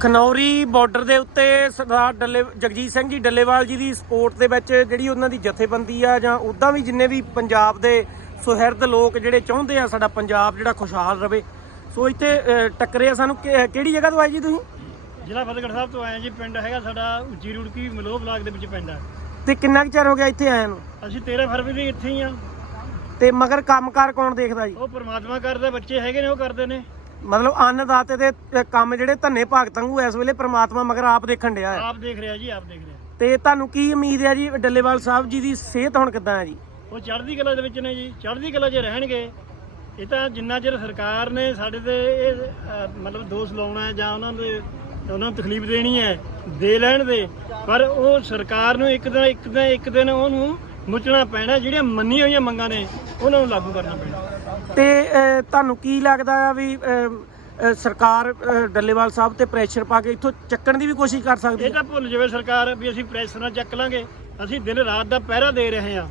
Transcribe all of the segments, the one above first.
Khanauri border ਦੇ ਉੱਤੇ ਸਰਦਾਰ ਡੱਲੇ ਜਗਜੀਤ ਸਿੰਘ ਜੀ ਡੱਲੇਵਾਲ ਜੀ ਦੀ ਸਪੋਰਟ ਦੇ ਵਿੱਚ ਜਿਹੜੀ ਉਹਨਾਂ ਦੀ ਜਥੇਬੰਦੀ ਆ ਜਾਂ ਉਦਾਂ ਵੀ ਜਿੰਨੇ ਵੀ ਪੰਜਾਬ ਦੇ ਸੁਹਿਰਦ ਲੋਕ ਜਿਹੜੇ ਚਾਹੁੰਦੇ ਆ ਸਾਡਾ ਪੰਜਾਬ ਜਿਹੜਾ ਖੁਸ਼ਹਾਲ ਰਵੇ। ਸੋ ਇੱਥੇ ਟੱਕਰੇ ਆ ਸਾਨੂੰ ਕਿਹੜੀ ਜਗ੍ਹਾ ਤੋਂ ਆਏ ਜੀ ਤੁਸੀਂ? ਜ਼ਿਲ੍ਹਾ ਫਤਿਹਗੜ੍ਹ ਸਾਹਿਬ ਤੋਂ ਆਏ ਜੀ ਪਿੰਡ ਹੈਗਾ ਸਾਡਾ ਉੱਚੀ ਰੁੜਕੀ ਮਲੋਹ ਬਲਾਕ ਦੇ ਵਿੱਚ ਪੈਂਦਾ ਤੇ ਕਿੰਨਾ ਕੁ ਚਿਰ ਹੋ ਗਿਆ ਇੱਥੇ ਆਇਆਂ ਨੂੰ? ਅਸੀਂ 13 ਫਰਵਰੀ ਇੱਥੇ ਹੀ ਆ। ਤੇ ਮਗਰ ਕੰਮਕਾਰ ਕੌਣ ਦੇਖਦਾ ਜੀ? ਉਹ ਪ੍ਰਮਾਤਮਾ ਕਰਦਾ ਬੱਚੇ ਹੈਗੇ ਨੇ ਉਹ ਕਰਦੇ ਨੇ। ਮਤਲਬ ਅੰਨਦਾਤੇ ਦੇ ਕੰਮ ਜਿਹੜੇ ਧੰਨੇ ਭਗਤਾਂ ਨੂੰ ਇਸ ਵੇਲੇ ਪ੍ਰਮਾਤਮਾ ਮਗਰ ਆਪ ਦੇਖਣ ਡਿਆ ਹੈ। ਆਪ ਦੇਖ ਰਿਹਾ ਜੀ ਆਪ ਦੇਖ ਰਿਹਾ। ਤੇ ਤੁਹਾਨੂੰ ਕੀ ਉਮੀਦ ਹੈ ਜੀ ਡੱਲੇਵਾਲ ਸਾਹਿਬ ਜੀ ਦੀ ਸਿਹਤ ਹੁਣ ਕਿੱਦਾਂ ਹੈ ਜੀ? ਉਹ ਚੜ੍ਹਦੀ ਕਲਾ ਦੇ ਵਿੱਚ ਨੇ ਜੀ ਚੜ੍ਹਦੀ ਕਲਾ 'ਚ ਰਹਿਣਗੇ। ਇਹ ਤਾਂ ਜਿੰਨਾ ਚਿਰ ਸਰਕਾਰ ਨੇ ਸਾਡੇ ਤੇ ਇਹ ਅਹ, ਮਤਲਬ ਦੋਸ਼ ਲਾਉਣਾ ਹੈ ਜਾਂ ਉਹਨਾਂ ਦੇ ਉਹਨਾਂ ਨੂੰ ਤਕਲੀਫ ਦੇਣੀ ਹੈ ਦੇ ਲੈਣ ਦੇ ਪਰ ਉਹ ਸਰਕਾਰ ਨੂੰ ਇੱਕ ਦਿਨ ਇੱਕ ਦਿਨ ਇੱਕ ਦਿਨ ਉਹਨੂੰ ਮੁੱਚਣਾ ਪੈਣਾ ਜਿਹੜੀਆਂ ਮੰਨੀਆਂ ਹੋਈਆਂ ਮੰਗਾਂ ਨੇ ਉਹਨਾਂ ਨੂੰ ਲਾਗੂ ਕਰਨਾ ਪੈਣਾ। ਤੇ ਤੁਹਾਨੂੰ ਕੀ ਲੱਗਦਾ ਆ ਵੀ ਸਰਕਾਰ ਡੱਲੇਵਾਲ ਸਾਹਿਬ ਤੇ ਪ੍ਰੈਸ਼ਰ ਪਾ ਕੇ ਇੱਥੋਂ ਚੱਕਣ ਦੀ ਵੀ ਕੋਸ਼ਿਸ਼ ਕਰ ਸਕਦੀ ਇਹ ਤਾਂ ਭੁੱਲ ਜਾਵੇ ਸਰਕਾਰ ਵੀ ਅਸੀਂ ਪ੍ਰੈਸ਼ਰ ਨਾਲ ਚੱਕ ਲਾਂਗੇ। ਅਸੀਂ ਦਿਨ ਰਾਤ ਦਾ ਪਹਿਰਾ ਦੇ ਰਹੇ ਹਾਂ।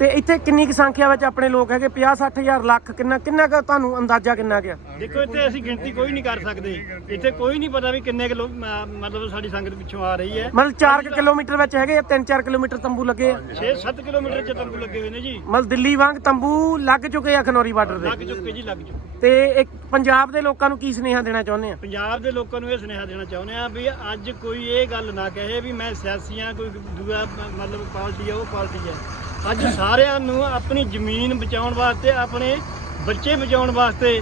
ਤੇ ਇੱਥੇ ਕਿੰਨੀ ਕੁ ਸੰਖਿਆ ਵਿੱਚ ਆਪਣੇ ਲੋਕ ਹੈਗੇ? 50 60000 ਲੱਖ ਕਿੰਨਾ ਕਿੰਨਾ ਕੁ ਤੁਹਾਨੂੰ ਅੰਦਾਜ਼ਾ ਕਿੰਨਾ ਕੁ ਆ? ਦੇਖੋ ਇੱਥੇ ਅਸੀਂ ਗਿਣਤੀ ਕੋਈ ਨਹੀਂ ਕਰ ਸਕਦੇ। ਇੱਥੇ ਕੋਈ ਨਹੀਂ ਪਤਾ ਵੀ ਕਿੰਨੇ ਕਿਲੋ ਮਤਲਬ ਸਾਡੀ ਸੰਗਤ ਪਿੱਛੋਂ ਆ ਰਹੀ ਹੈ। ਮਤਲਬ 4 ਕਿਲੋਮੀਟਰ ਵਿੱਚ ਹੈਗੇ 3-4 ਕਿਲੋਮੀਟਰ ਤੰਬੂ ਲੱਗੇ ਆ? 6-7 ਕਿਲੋਮੀਟਰ ਚ ਤੰਬੂ ਲੱਗੇ ਹੋਏ ਨੇ ਜੀ। ਮਤਲਬ ਦਿੱਲੀ ਵਾਂਗ ਤੰਬੂ ਲੱਗ ਚੁੱਕੇ ਆ ਖਨੌਰੀ ਬਾਰਡਰ ਦੇ? ਲੱਗ ਚੁੱਕੇ ਜੀ ਲੱਗ ਚੁੱਕੇ। ਤੇ ਇੱਕ ਪੰਜਾਬ ਦੇ ਲੋਕਾਂ ਨੂੰ ਕੀ ਸੁਨੇਹਾ ਦੇਣਾ ਚਾਹੁੰਦੇ ਆ? ਪੰਜਾਬ ਦੇ ਲੋਕਾਂ ਨੂੰ ਇਹ ਸੁਨੇਹਾ ਦੇਣਾ ਚਾਹੁੰਦੇ ਆ ਵੀ ਅੱਜ ਕੋਈ ਇਹ ਗੱਲ ਨਾ ਕਹੇ ਵੀ ਮੈਂ ਸਿਆਸੀਆਂ ਕੋਈ ਦੂਆ ਮਤਲਬ ਪਾਰਟੀ ਆ ਉਹ ਪਾਰਟੀ ਹੈ ਅੱਜ ਸਾਰਿਆਂ ਨੂੰ ਆਪਣੀ ਜ਼ਮੀਨ ਬਚਾਉਣ ਵਾਸਤੇ ਆਪਣੇ ਬੱਚੇ ਬਚਾਉਣ ਵਾਸਤੇ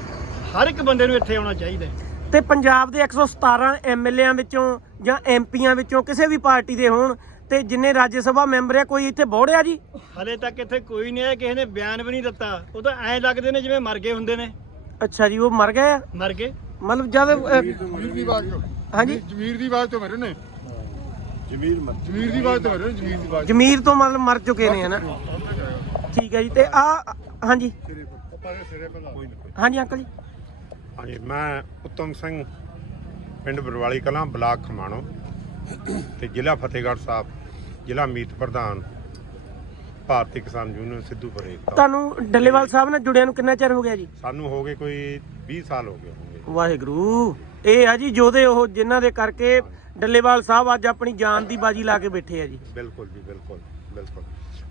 ਹਰ ਇੱਕ ਬੰਦੇ ਨੂੰ ਇੱਥੇ ਆਉਣਾ ਚਾਹੀਦਾ ਹੈ। ਤੇ ਪੰਜਾਬ ਦੇ 117 ਐਮਐਲਏਆਂ ਵਿੱਚੋਂ ਜਾਂ ਐਮਪੀਆਂ ਵਿੱਚੋਂ ਕਿਸੇ ਵੀ ਪਾਰਟੀ ਦੇ ਹੋਣ ਤੇ ਜਿੰਨੇ ਰਾਜ ਸਭਾ ਮੈਂਬਰ ਆ ਕੋਈ ਇੱਥੇ ਬੋੜਿਆ ਜੀ? ਹਲੇ ਤੱਕ ਇੱਥੇ ਕੋਈ ਨਹੀਂ ਆਇਆ ਕਿਸੇ ਨੇ ਬਿਆਨ ਵੀ ਨਹੀਂ ਦਿੱਤਾ। ਉਹ ਤਾਂ ਐਂ ਲੱਗਦੇ ਨੇ ਜਿਵੇਂ ਮਰ ਗਏ ਹੁੰਦੇ ਨੇ। ਅੱਛਾ ਜੀ ਉਹ ਮਰ ਗਏ ਆ? ਮਰ ਗਏ। ਮਤਲਬ ਜਦ ਜ਼ਮੀਰ ਦੀ ਆਵਾਜ਼ ਤੋਂ ਹਾਂਜੀ। ਜ਼ਮੀਰ ਦੀ ਆਵਾਜ਼ ਤੋਂ ਮਰੇ ਨੇ। ਜ਼ਮੀਰ ਮਰ ਜ਼ਮੀਰ ਦੀ ਆਵਾਜ਼ ਤੋਂ ਮਰੇ ਨੇ ਜ਼ਮੀਰ ਦੀ ਆਵਾਜ਼। ਜ਼ਮੀਰ ਤੋਂ ਮਤਲਬ ਮਰ ਚੁੱਕੇ ਨੇ ਹਨਾ ਠੀਕ ਹੈ ਜੀ ਤੇ ਆ ਹਾਂਜੀ। ਹਾਂਜੀ ਅੰਕਲ ਜੀ। ਹਾਂਜੀ ਮੈਂ ਉੱਤਮ ਸਿੰਘ ਪਿੰਡ ਬਰਵਾਲੀ ਕਲਾਂ ਬਲਾਕ ਖਮਾਣੋ ਤੇ ਜ਼ਿਲ੍ਹਾ ਫਤਿਹਗੜ੍ਹ ਸਾਹਿਬ ਜ਼ਿਲ੍ਹਾ ਮੀਤ ਪ੍ਰਧਾਨ ਭਾਰਤੀ ਕਿਸਾਨ ਯੂਨੀਅਨ ਸਿੱਧੂਪੁਰ ਏਕਤਾ ਤੁਹਾਨੂੰ ਡੱਲੇਵਾਲ ਸਾਹਿਬ ਨਾਲ ਜੁੜਿਆਂ ਨੂੰ ਕਿੰਨਾ ਚਿਰ ਹੋ ਗਿਆ ਜੀ? ਸਾਨੂੰ ਹੋ ਗਏ ਕੋਈ 20 ਸਾਲ ਹੋ ਗਏ ਹੋਣਗੇ। ਵਾਹਿਗੁਰੂ। ਇਹ ਆ ਜੀ ਜੋਦੇ ਉਹ ਜਿਨ੍ਹਾਂ ਦੇ ਕਰਕੇ ਡੱਲੇਵਾਲ ਸਾਹਿਬ ਅੱਜ ਆਪਣੀ ਜਾਨ ਦੀ ਬਾਜੀ ਲਾ ਕੇ ਬੈਠੇ ਆ ਜੀ। ਬਿਲਕੁਲ ਜੀ, ਬਿਲਕੁਲ ਬਿਲਕੁਲ।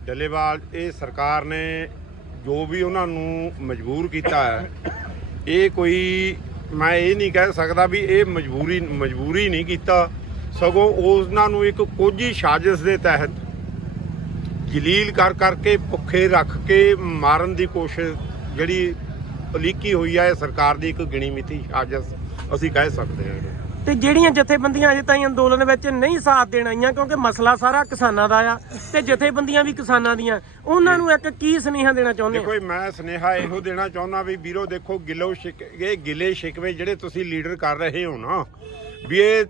ਡੱਲੇਵਾਲ, ਇਹ ਸਰਕਾਰ ਨੇ ਜੋ ਵੀ ਉਹਨਾਂ ਨੂੰ ਮਜਬੂਰ ਕੀਤਾ ਹੈ, ਇਹ ਕੋਈ, ਮੈਂ ਇਹ ਨਹੀਂ ਕਹਿ ਸਕਦਾ ਵੀ ਇਹ ਮਜਬੂਰੀ ਮਜਬੂਰੀ ਨਹੀਂ ਕੀਤਾ। ਸਗੋਂ ਉਹਨਾਂ ਨੂੰ ਇੱਕ ਕੋਝੀ ਸਾਜ਼ਿਸ਼ ਦੇ ਤਹਿਤ ਜਲੀਲ ਕਰ ਕਰਕੇ, ਭੁੱਖੇ ਰੱਖ ਕੇ ਮਾਰਨ ਦੀ ਕੋਸ਼ਿਸ਼ ਜਿਹੜੀ ਉਲੀਕੀ ਹੋਈ ਹੈ ਇਹ ਸਰਕਾਰ ਦੀ ਇੱਕ ਗਿਣੀ ਮਿੱਥੀ ਸਾਜ਼ਿਸ਼ ਅਸੀਂ ਕਹਿ ਸਕਦੇ ਹਾਂ। ਤੇ ਜਿਹੜੀਆਂ ਜਥੇਬੰਦੀਆਂ ਅਜੇ ਤਾਈਂ ਅੰਦੋਲਨ ਵਿੱਚ ਨਹੀਂ ਸਾਥ ਦੇਣ ਆਈਆਂ ਕਿਉਂਕਿ ਮਸਲਾ ਸਾਰਾ ਕਿਸਾਨਾਂ ਦਾ ਆ ਤੇ ਜਥੇਬੰਦੀਆਂ ਵੀ ਕਿਸਾਨਾਂ ਦੀਆਂ ਉਹਨਾਂ ਨੂੰ ਇੱਕ ਕੀ ਸੁਨੇਹਾ ਦੇਣਾ ਚਾਹੁੰਦੇ ਦੇਖੋ ਆ ਜੀ, ਮੈਂ ਸੁਨੇਹਾ ਇਹੋ ਦੇਣਾ ਚਾਹੁੰਦਾ ਵੀ ਵੀਰੋ ਦੇਖੋ ਗਿਲੋ ਸ਼ਿਕ ਇਹ ਗਿਲੇ ਸ਼ਿਕਵੇ ਜਿਹੜੇ ਤੁਸੀਂ ਲੀਡਰ ਕਰ ਰਹੇ ਹੋ ਨਾ ਵੀ ਇਹ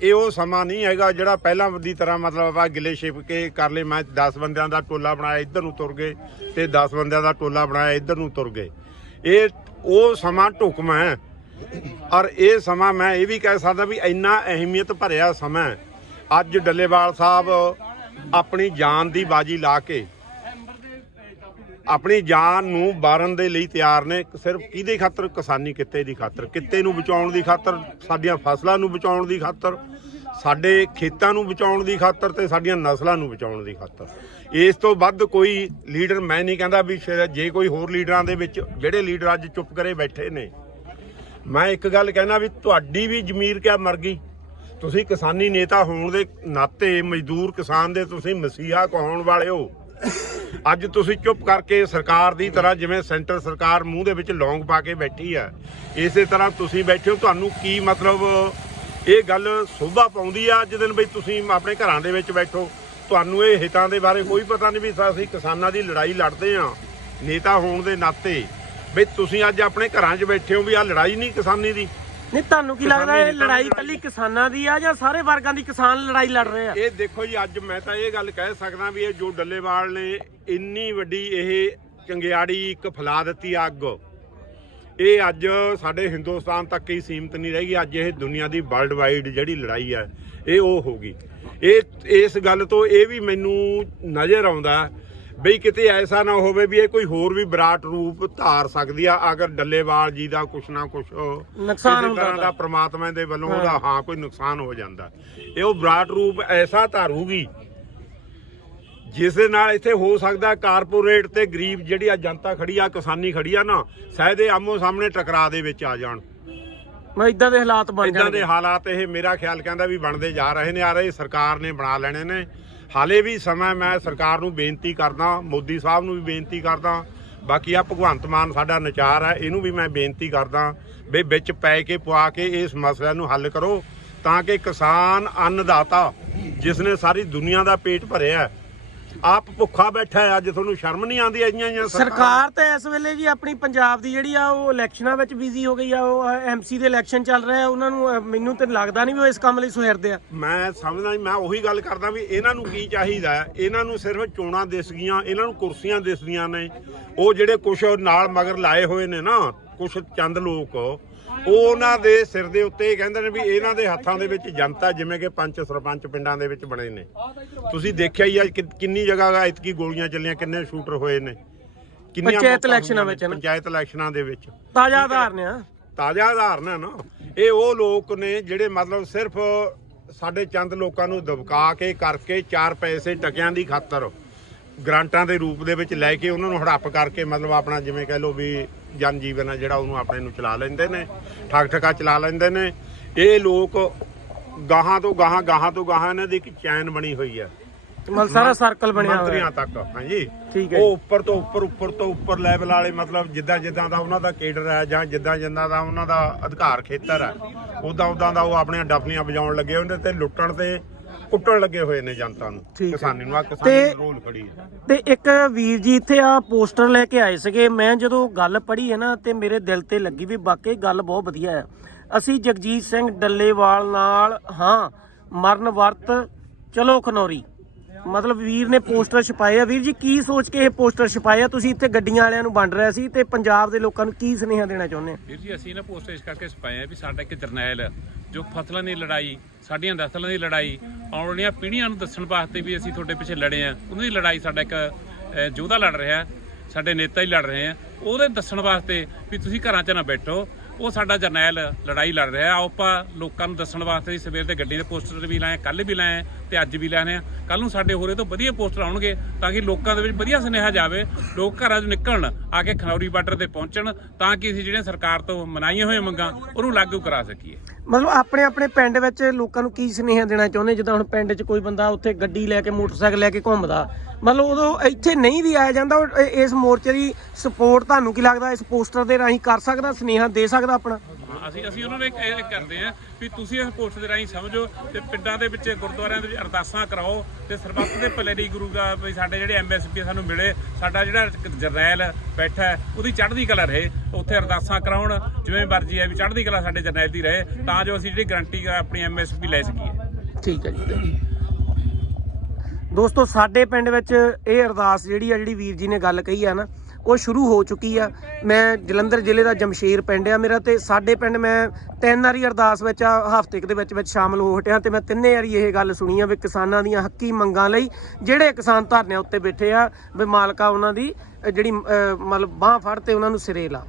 ਇਹ ਉਹ ਸਮਾਂ ਨਹੀਂ ਹੈਗਾ ਜਿਹੜਾ ਪਹਿਲਾਂ ਦੀ ਤਰ੍ਹਾਂ ਮਤਲਬ ਆ ਗਿਲੇ ਸ਼ਿਕਵੇ ਕਰ ਲਏ ਮੈਂ 10 ਬੰਦਿਆਂ ਦਾ ਟੋਲਾ ਬਣਾਇਆ ਇੱਧਰ ਨੂੰ ਤੁਰ ਗਏ ਤੇ 10 ਬੰਦਿਆਂ ਦਾ ਟੋਲਾ ਬਣਾਇਆ ਇੱਧਰ ਨੂੰ ਤੁਰ ਗਏ। ਇਹ ਉਹ ਸਮਾਂ ਢੁਕਮਾ ਹੈ। ਔਰ ਇਹ ਸਮਾਂ ਮੈਂ ਇਹ ਵੀ ਕਹਿ ਸਕਦਾ ਵੀ ਇੰਨਾ ਅਹਿਮੀਅਤ ਭਰਿਆ ਸਮਾਂ ਅੱਜ ਡੱਲੇਵਾਲ ਸਾਹਿਬ ਆਪਣੀ ਜਾਨ ਦੀ ਬਾਜੀ ਲਾ ਕੇ ਆਪਣੀ ਜਾਨ ਨੂੰ ਬਾਰਨ ਦੇ ਲਈ ਤਿਆਰ ਨੇ। ਸਿਰਫ ਕਿਹਦੇ ਖਾਤਰ? ਕਿਸਾਨੀ ਕਿੱਤੇ ਦੀ ਖਾਤਰ। ਕਿੱਤੇ ਨੂੰ ਬਚਾਉਣ ਦੀ ਖਾਤਰ, ਸਾਡੀਆਂ ਫਸਲਾਂ ਨੂੰ ਬਚਾਉਣ ਦੀ ਖਾਤਰ, ਸਾਡੇ ਖੇਤਾਂ ਨੂੰ ਬਚਾਉਣ ਦੀ ਖਾਤਰ ਤੇ ਸਾਡੀਆਂ ਨਸਲਾਂ ਨੂੰ ਬਚਾਉਣ ਦੀ ਖਾਤਰ। ਇਸ ਤੋਂ ਵੱਧ ਕੋਈ ਲੀਡਰ ਮੈਂ ਨਹੀਂ ਕਹਿੰਦਾ ਵੀ ਸ਼ਾਇਦ ਜੇ ਕੋਈ ਹੋਰ ਲੀਡਰਾਂ ਦੇ ਵਿੱਚ ਜਿਹੜੇ ਲੀਡਰ ਅੱਜ ਚੁੱਪ ਕਰੇ ਬੈਠੇ ਨੇ ਮੈਂ ਇੱਕ ਗੱਲ ਕਹਿਣਾ ਵੀ ਤੁਹਾਡੀ ਵੀ ਜ਼ਮੀਰ ਕਿਆ ਮਰ ਗਈ? ਤੁਸੀਂ ਕਿਸਾਨੀ ਨੇਤਾ ਹੋਣ ਦੇ ਨਾਤੇ ਮਜ਼ਦੂਰ ਕਿਸਾਨ ਦੇ ਤੁਸੀਂ ਮਸੀਹਾ ਕਹਾਉਣ ਵਾਲੇ ਹੋ। ਅੱਜ ਤੁਸੀਂ ਚੁੱਪ ਕਰਕੇ ਸਰਕਾਰ ਦੀ ਤਰ੍ਹਾਂ ਜਿਵੇਂ ਸੈਂਟਰ ਸਰਕਾਰ ਮੂੰਹ ਦੇ ਵਿੱਚ ਲੌਂਗ ਪਾ ਕੇ ਬੈਠੀ ਆ, ਇਸੇ ਤਰ੍ਹਾਂ ਤੁਸੀਂ ਬੈਠੇ ਹੋ, ਤੁਹਾਨੂੰ ਕੀ ਮਤਲਬ ਇਹ ਗੱਲ ਸੋਭਾ ਪਾਉਂਦੀ ਆ ਅੱਜ ਦਿਨ ਵੀ ਤੁਸੀਂ ਆਪਣੇ ਘਰਾਂ ਦੇ ਵਿੱਚ ਬੈਠੋ। ਤੁਹਾਨੂੰ ਇਹ ਹਿੱਤਾਂ ਦੇ ਬਾਰੇ ਕੋਈ ਪਤਾ ਨਹੀਂ ਵੀ ਅਸੀਂ ਕਿਸਾਨਾਂ ਦੀ ਲੜਾਈ ਲੜਦੇ ਆ ਨੇਤਾ ਹੋਣ ਦੇ ਨਾਤੇ। ਵੀ ਤੁਸੀਂ ਅੱਜ ਆਪਣੇ ਘਰਾਂ 'ਚ ਬੈਠੇ ਹੋ ਵੀ ਆ ਲੜਾਈ ਨਹੀਂ ਕਿਸਾਨੀ ਦੀ। ਨਹੀਂ ਤੁਹਾਨੂੰ ਕੀ ਲੱਗਦਾ ਇਹ ਲੜਾਈ ਕੱਲੀ ਕਿਸਾਨਾਂ ਦੀ ਆ ਜਾਂ ਸਾਰੇ ਵਰਗਾਂ ਦੀ ਕਿਸਾਨ ਲੜਾਈ ਲੜ ਰਹੇ ਆ? ਇਹ ਦੇਖੋ ਜੀ ਅੱਜ ਮੈਂ ਤਾਂ ਇਹ ਗੱਲ ਕਹਿ ਸਕਦਾ ਵੀ ਇਹ ਜੋ ਡੱਲੇਵਾਲ ਨੇ ਇੰਨੀ ਵੱਡੀ ਇਹ ਚੰਗਿਆੜੀ ਇੱਕ ਫੈਲਾ ਦਿੱਤੀ ਅੱਗ। ਇਹ ਅੱਜ ਸਾਡੇ ਹਿੰਦੁਸਤਾਨ ਤੱਕ ਹੀ ਸੀਮਤ ਨਹੀਂ ਰਹੇਗੀ। ਅੱਜ ਇਹ ਦੁਨੀਆ ਦੀ ਵਰਲਡ ਵਾਈਡ ਜਿਹੜੀ ਲੜਾਈ ਹੈ ਇਹ ਉਹ ਹੋਗੀ ਇਹ ਇਸ ਗੱਲ ਤੋਂ ਇਹ ਵੀ ਮੈਨੂੰ ਨਜ਼ਰ ਆਉਂਦਾ ਬਈ ਕਿਤੇ ਐਸਾ ਨਾ ਹੋਵੇ ਵੀ ਇਹ ਕੋਈ ਹੋਰ ਵੀ ਵਿਰਾਟ ਰੂਪ ਧਾਰ ਸਕਦੀ ਆ ਅਗਰ ਡੱਲੇਵਾਲ ਜੀ ਦਾ ਕੁਛ ਨਾ ਕੁਛ ਨੁਕਸਾਨ ਕਿਸੇ ਹੁੰਦਾ। ਦਾ ਪ੍ਰਮਾਤਮਾ ਦੇ ਵੱਲੋਂ ਉਹਦਾ ਹਾਂ ਕੋਈ ਨੁਕਸਾਨ ਹੋ ਜਾਂਦਾ। ਇਹ ਉਹ ਵਿਰਾਟ ਰੂਪ ਐਸਾ ਧਾਰੂਗੀ ਜਿਸ ਦੇ ਨਾਲ ਇੱਥੇ ਹੋ ਸਕਦਾ ਕਾਰਪੋਰੇਟ ਤੇ ਗਰੀਬ ਜਿਹੜੀ ਆ ਜਨਤਾ ਖੜੀ ਆ ਕਿਸਾਨੀ ਖੜੀ ਆ ਨਾ ਸ਼ਾਇਦ ਇਹ ਆਮੋ ਸਾਹਮਣੇ ਟਕਰਾਅ ਦੇ ਵਿੱਚ ਆ ਜਾਣ। ਮੈਂ ਇਦਾਂ ਦੇ ਹਾਲਾਤ ਬਣ ਇਦਾਂ ਜਾਣਗੇ। ਦੇ ਹਾਲਾਤ ਇਹ ਮੇਰਾ ਖਿਆਲ ਕਹਿੰਦਾ ਵੀ ਬਣਦੇ ਜਾ ਰਹੇ ਨੇ ਆ ਰਹੇ ਸਰਕਾਰ ਨੇ ਬਣਾ ਲੈਣੇ ਨੇ। ਹਾਲੇ ਵੀ ਸਮਾਂ ਮੈਂ ਸਰਕਾਰ ਨੂੰ ਬੇਨਤੀ ਕਰਦਾ, ਮੋਦੀ ਸਾਹਿਬ ਨੂੰ ਵੀ ਬੇਨਤੀ ਕਰਦਾ। ਬਾਕੀ ਆ ਭਗਵੰਤ ਮਾਨ ਸਾਡਾ ਨਚਾਰ ਹੈ, ਇਹਨੂੰ ਵੀ ਮੈਂ ਬੇਨਤੀ ਕਰਦਾ ਵੀ ਵਿੱਚ ਪੈ ਕੇ, ਪਵਾ ਕੇ ਇਸ ਮਸਲੇ ਨੂੰ ਹੱਲ ਕਰੋ ਤਾਂ ਕਿ ਕਿਸਾਨ ਅੰਨਦਾਤਾ, ਜਿਸ ਨੇ ਸਾਰੀ ਦੁਨੀਆ ਦਾ ਪੇਟ ਭਰਿਆ ਆਪ ਭੁੱਖਾ ਬੈਠਾ ਹੈ ਅੱਜ ਤੁਹਾਨੂੰ ਸ਼ਰਮ ਨਹੀਂ ਆਉਂਦੀ ਅਜੀਆਂ ਜੀਆਂ ਸਰਕਾਰ? ਤਾਂ ਇਸ ਵੇਲੇ ਜੀ ਆਪਣੀ ਪੰਜਾਬ ਦੀ ਜਿਹੜੀ ਆ ਉਹ ਇਲੈਕਸ਼ਨਾਂ ਵਿੱਚ ਬਿਜ਼ੀ ਹੋ ਗਈ ਆ ਉਹ ਐਮਸੀ ਦੇ ਇਲੈਕਸ਼ਨ ਚੱਲ ਰਹੇ ਆ ਉਹਨਾਂ ਨੂੰ ਮੈਨੂੰ ਤੇ ਲੱਗਦਾ ਨਹੀਂ ਵੀ ਉਹ ਇਸ ਕੰਮ ਲਈ ਸੁਹਿਰਦੇ ਆ। ਮੈਂ ਸਮਝਦਾ ਮੈਂ ਉਹੀ ਗੱਲ ਕਰਦਾ ਵੀ ਇਹਨਾਂ ਨੂੰ ਕੀ ਚਾਹੀਦਾ ਇਹਨਾਂ ਨੂੰ ਸਿਰਫ ਚੋਣਾਂ ਦਿਸ ਗਈਆਂ ਇਹਨਾਂ ਨੂੰ ਕੁਰਸੀਆਂ ਦਿਸਦੀਆਂ ਨੇ। ਉਹ ਜਿਹੜੇ ਕੁਛ ਨਾਲ ਮਗਰ ਲਾਏ ਹੋਏ ਨੇ ਨਾ ਕੁਛ ਚੰਦ ਲੋਕ ਉਹ ਉਹਨਾਂ ਦੇ ਸਿਰ ਦੇ ਉੱਤੇ ਇਹ ਕਹਿੰਦੇ ਨੇ ਵੀ ਇਹਨਾਂ ਦੇ ਹੱਥਾਂ ਦੇ ਵਿੱਚ ਜਨਤਾ ਜਿਵੇਂ ਕਿ ਪੰਚ ਸਰਪੰਚ ਪਿੰਡਾਂ ਦੇ ਵਿੱਚ ਬਣੇ ਨੇ। ਤੁਸੀਂ ਦੇਖਿਆ ਹੀ ਆ ਕਿ- ਕਿੰਨੀ ਜਗ੍ਹਾ ਇਤਕੀ ਗੋਲੀਆਂ ਚੱਲੀਆਂ ਕਿੰਨੇ ਸ਼ੂਟਰ ਹੋਏ ਨੇ। ਕਿੰਨੀਆਂ ਪੰਚਾਇਤ ਮੌਤਾਂ ਇਲੈਕਸ਼ਨਾਂ ਹੋਈਆਂ ਨੇ, ਵਿੱਚ ਨਾ। ਪੰਚਾਇਤ ਇਲੈਕਸ਼ਨਾਂ ਦੇ ਵਿੱਚ। ਤਾਜ਼ਾ ਆਧਾਰ ਨੇ ਆ ਤਾਜ਼ਾ ਉਦਾਹਰਨ ਹੈ ਨਾ। ਇਹ ਉਹ ਲੋਕ ਨੇ ਜਿਹੜੇ ਮਤਲਬ ਸਿਰਫ ਸਾਡੇ ਚੰਦ ਲੋਕਾਂ ਨੂੰ ਦਬਕਾ ਕੇ ਕਰਕੇ ਚਾਰ ਪੈਸੇ ਟਕਿਆਂ ਦੀ ਖਾਤਰ ਗ੍ਰਾਂਟਾਂ ਦੇ ਰੂਪ ਦੇ ਵਿੱਚ ਲੈ ਕੇ ਉਹਨਾਂ ਨੂੰ ਹੜੱਪ ਕਰਕੇ ਮਤਲਬ ਆਪਣਾ ਜਿਵੇਂ ਕਹਿ ਲਓ ਵੀ ਜਨ ਜੀਵਨ ਹੈ ਜਿਹੜਾ ਉਹਨੂੰ ਆਪਣੇ ਨੂੰ ਚਲਾ ਲੈਂਦੇ ਨੇ ਠੱਗ ਠਗਾ ਚਲਾ ਲੈਂਦੇ ਨੇ। ਇਹ ਲੋਕ ਗਾਹਾਂ ਤੋਂ ਗਾਹਾਂ ਗਾਹਾਂ ਤੋਂ ਗਾਹਾਂ ਇਹਨਾਂ ਦੀ ਇੱਕ ਚੈਨ ਬਣੀ ਹੋਈ ਹੈ ਮਤਲਬ ਸਾਰਾ ਸਰਕਲ ਬਣਿਆ ਹੋਇਆ। ਮੰਤਰੀਆਂ ਤੱਕ ਹਾਂਜੀ। ਠੀਕ ਹੈ ਉਹ ਉੱਪਰ ਤੋਂ ਉੱਪਰ ਉੱਪਰ ਤੋਂ ਉੱਪਰ ਲੈਵਲ ਵਾਲੇ ਮਤਲਬ ਜਿੱਦਾਂ ਜਿੱਦਾਂ ਦਾ ਉਹਨਾਂ ਦਾ ਕੇਡਰ ਹੈ ਜਾਂ ਜਿੱਦਾਂ ਜਿੱਦਾਂ ਦਾ ਉਹਨਾਂ ਦਾ ਅਧਿਕਾਰ ਖੇਤਰ ਹੈ ਉਦਾਂ ਉਦਾਂ ਦਾ ਉਹ ਆਪਣੀਆਂ ਡਫਲੀਆਂ ਵਜਾਉਣ ਲੱਗੇ ਹੁੰਦੇ ਤੇ ਲੁੱਟਣ ਤੇ ਕੁੱਟਣ ਲੱਗੇ ਹੋਏ ਨੇ ਜਨਤਾ ਨੂੰ ਠੀਕ ਹੈ। ਕਿਸਾਨੀ ਨੂੰ। ਆ ਕਿਸਾਨੀ ਤੇ- ਦੀ ਰੋਲ ਖੜੀ ਹੈ। ਤੇ ਇੱਕ ਵੀਰ ਜੀ ਇੱਥੇ ਆ ਪੋਸਟਰ ਲੈ ਕੇ ਆਏ ਸੀਗੇ। ਮੈਂ ਜਦੋਂ ਗੱਲ ਪੜ੍ਹੀ ਹੈ ਨਾ ਤੇ ਮੇਰੇ ਦਿਲ ਤੇ ਲੱਗੀ ਵੀ ਵਾਕਈ ਗੱਲ ਬਹੁਤ ਵਧੀਆ ਹੈ। ਅਸੀਂ ਜਗਜੀਤ ਸਿੰਘ ਡੱਲੇਵਾਲ ਨਾਲ ਹਾਂ ਮਰਨ ਵਰਤ ਚਲੋ ਖਨੌਰੀ। ਮਤਲਬ ਵੀਰ ਨੇ ਪੋਸਟਰ ਛਪਾਏ ਆ। ਵੀਰ ਜੀ, ਕੀ ਸੋਚ ਕੇ ਇਹ ਪੋਸਟਰ ਛਪਾਏ ਆ? ਤੁਸੀਂ ਇੱਥੇ ਗੱਡੀਆਂ ਵਾਲਿਆਂ ਨੂੰ ਵੰਡ ਰਿਹਾ ਸੀ ਤੇ ਪੰਜਾਬ ਦੇ ਲੋਕਾਂ ਨੂੰ ਕੀ ਸੁਨੇਹਾ ਦੇਣਾ ਚਾਹੁੰਦੇ ਆ ਵੀਰ ਜੀ, ਅਸੀਂ ਨਾ ਪੋਸਟਰ ਇਸ ਕਰਕੇ ਛਪਾਏ ਆ ਵੀ ਸਾਡਾ ਇੱਕ ਜਰਨੈਲ, ਜੋ ਫਸਲਾਂ ਦੀ ਲੜਾਈ, ਸਾਡੀਆਂ ਨਸਲਾਂ ਦੀ ਲੜਾਈ ਆਉਣ ਵਾਲੀਆਂ ਪੀੜ੍ਹੀਆਂ ਨੂੰ ਦੱਸਣ ਵਾਸਤੇ ਵੀ ਅਸੀਂ ਤੁਹਾਡੇ ਪਿੱਛੇ ਲੜੇ ਆ। ਉਹਨਾਂ ਦੀ ਲੜਾਈ ਸਾਡਾ ਇੱਕ ਯੋਧਾ ਲੜ ਰਿਹਾ, ਸਾਡੇ ਨੇਤਾ ਹੀ ਲੜ ਰਹੇ ਆ। ਉਹਦੇ ਦੱਸਣ ਵਾਸਤੇ ਵੀ ਤੁਸੀਂ ਘਰਾਂ 'ਚ ਨਾ ਬੈਠੋ। ਉਹ ਸਾਡਾ ਜਰਨੈਲ ਲੜਾਈ ਲੜ ਰਿਹਾ। ਆਓ ਆਪਾਂ ਲੋਕਾਂ ਨੂੰ ਦੱਸਣ ਵਾਸਤੇ ਸਵੇਰ ਦੇ ਗੱਡੀ ਦੇ ਪੋਸਟਰ ਵੀ ਲਾਏ ਕੱਲ ਵੀ ਲਾਏ। ਤੇ ਅੱਜ ਵੀ ਲਾਏ ਆ। ਕੱਲ ਨੂੰ ਸਾਡੇ ਹੋਰੇ ਤੋਂ ਵਧੀਆ ਪੋਸਟਰ ਆਉਣਗੇ ਤਾਂ ਕਿ ਲੋਕਾਂ ਦੇ ਵਿੱਚ ਵਧੀਆ ਸੁਨੇਹਾ ਜਾਵੇ, ਲੋਕ ਘਰਾਂ 'ਚ ਨਿਕਲਣ, ਆ ਕੇ ਖਨੌਰੀ ਬਾਰਡਰ ਤੇ ਪਹੁੰਚਣ, ਤਾਂ ਕਿ ਅਸੀਂ ਜਿਹੜੀਆਂ ਸਰਕਾਰ ਤੋਂ ਮਨਾਈਆਂ ਹੋਈਆਂ ਮੰਗਾਂ, ਉਹਨੂੰ ਲਾਗੂ ਕਰਾ ਸਕੀਏ। ਮਤਲਬ ਆਪਣੇ ਆਪਣੇ ਪਿੰਡ ਵਿੱਚ ਲੋਕਾਂ ਨੂੰ ਕੀ ਸੁਨੇਹਾ ਦੇਣਾ ਚਾਹੁੰਦੇ? ਜਿੱਦਾਂ ਹੁਣ ਪਿੰਡ 'ਚ ਕੋਈ ਬੰਦਾ ਉੱਥੇ ਗੱਡੀ ਲੈ ਕੇ, ਮੋਟਰਸਾਈਕਲ ਲੈ ਕੇ ਘੁੰਮਦਾ, ਮਤਲਬ ਉਦੋਂ ਇੱਥੇ ਨਹੀਂ ਵੀ ਆਇਆ ਜਾਂਦਾ ਇਸ ਮੋਰਚੇ ਦੀ ਸਪੋਰਟ ਤੁਹਾਨੂੰ ਕੀ ਲੱਗਦਾ? ਇਸ ਪੋਸਟਰ ਦੇ ਰਾਹੀਂ ਕਰ ਸਕਦਾ, ਸੁਨੇਹਾ ਦੇ ਸਕਦਾ ਆਪਣਾ? ਅਸੀਂ ਅਸੀਂ ਉਹਨਾਂ ਨੂੰ ਇੱਕ ਇਹ ਕਰਦੇ ਆ ਵੀ ਤੁਸੀਂ ਇਸ ਪੋਸਟ ਦੇ ਰਾਹੀਂ ਸਮਝੋ ਤੇ ਪਿੰਡਾਂ ਦੇ ਵਿੱਚ, ਗੁਰਦੁਆਰਿਆਂ ਦੇ ਵਿੱਚ ਅਰਦਾਸਾਂ ਕਰਾਓ ਤੇ ਸਰਬੱਤ ਦੇ ਭਲੇ ਦੀ ਗੁਰੂ ਦਾ ਵੀ ਸਾਡੇ ਜਿਹੜੇ ਐਮਐਸਪੀ ਸਾਨੂੰ ਮਿਲੇ। ਸਾਡਾ ਜਿਹੜਾ ਜਰਨੈਲ ਬੈਠਾ ਉਹਦੀ ਚੜ੍ਹਦੀ ਕਲਾ ਰਹੇ, ਉੱਥੇ ਅਰਦਾਸਾਂ ਕਰਾਉਣ, ਜਿਵੇਂ ਮਰਜ਼ੀ ਹੈ ਵੀ ਚੜ੍ਹਦੀ ਕਲਾ ਸਾਡੇ ਜਰਨੈਲ ਦੀ ਰਹੇ, ਤਾਂ ਜੋ ਅਸੀਂ ਜਿਹੜੀ ਗਰੰਟੀ ਆਪਣੀ ਐਮਐਸਪੀ ਲੈ ਸਕੀਏ। ਠੀਕ ਹੈ ਜੀ ਦੋਸਤੋ, ਸਾਡੇ ਪਿੰਡ ਵਿੱਚ ਇਹ ਅਰਦਾਸ ਜਿਹੜੀ ਆ, ਜਿਹੜੀ ਵੀਰ ਜੀ ਨੇ ਗੱਲ ਕਹੀ ਆ ਨਾ ਉਹ ਸ਼ੁਰੂ ਹੋ ਚੁੱਕੀ ਆ। ਮੈਂ ਜਲੰਧਰ ਜ਼ਿਲ੍ਹੇ ਦਾ ਜਮਸ਼ੇਰ ਪਿੰਡ ਆ। ਮੇਰਾ ਤੇ ਸਾਡੇ ਪਿੰਡ ਮੈਂ ਤਿੰਨ ਵਾਰੀ ਅਰਦਾਸ ਵਿੱਚ ਹਫ਼ਤੇ ਦੇ ਵਿੱਚ ਵਿੱਚ ਸ਼ਾਮਲ ਹੋ ਹਟਿਆ ਤੇ ਮੈਂ ਤਿੰਨੇ ਵਾਰੀ ਇਹ ਗੱਲ ਸੁਣੀ ਆ ਵੀ ਕਿਸਾਨਾਂ ਦੀਆਂ ਹੱਕੀ ਮੰਗਾਂ ਲਈ ਜਿਹੜੇ ਕਿਸਾਨ ਧਰਨਿਆਂ ਉੱਤੇ ਬੈਠੇ ਆ, ਵੀ ਮਾਲਕਾ ਉਹਨਾਂ ਦੀ ਜਿਹੜੀ ਮਤਲਬ ਬਾਹ ਫੜ ਤੇ ਉਹਨਾਂ ਨੂੰ ਸਿਰੇ ਲਾ।